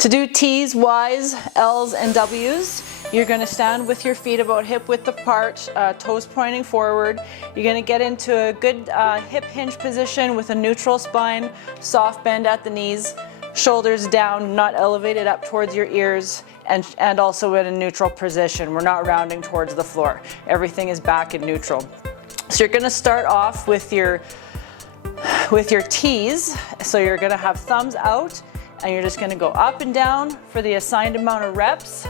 To do T's, Y's, L's, and W's, you're going to stand with your feet about hip width apart, toes pointing forward. You're going to get into a good hip hinge position with a neutral spine, soft bend at the knees, shoulders down, not elevated up towards your ears, and also in a neutral position. We're not rounding towards the floor. Everything is back in neutral. So you're going to start off with your T's. So you're going to have thumbs out, and you're just going to go up and down for the assigned amount of reps.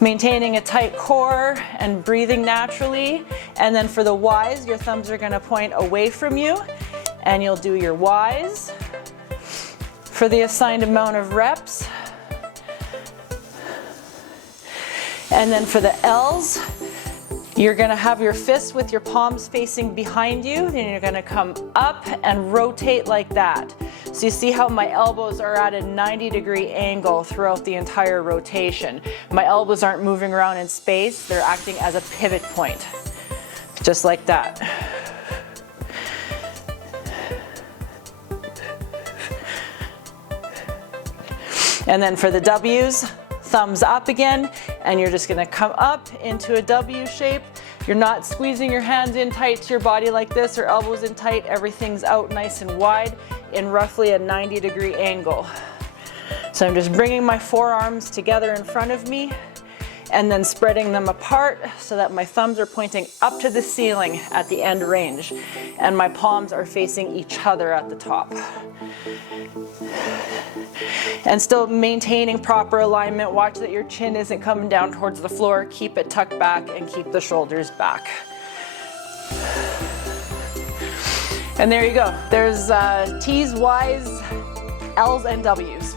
Maintaining a tight core and breathing naturally. And then for the Y's, your thumbs are going to point away from you, and you'll do your Y's for the assigned amount of reps. And then for the L's, you're going to have your fists with your palms facing behind you, then you're going to come up and rotate like that. So you see how my elbows are at a 90-degree angle throughout the entire rotation. My elbows aren't moving around in space, they're acting as a pivot point, just like that. And then for the W's, thumbs up again, and you're just going to come up into a W shape. You're not squeezing your hands in tight to your body like this or elbows in tight. Everything's out nice and wide in roughly a 90-degree angle. So I'm just bringing my forearms together in front of me and then spreading them apart so that my thumbs are pointing up to the ceiling at the end range and my palms are facing each other at the top. And still maintaining proper alignment. Watch that your chin isn't coming down towards the floor. Keep it tucked back and keep the shoulders back. And there you go. There's T's, Y's, L's, and W's.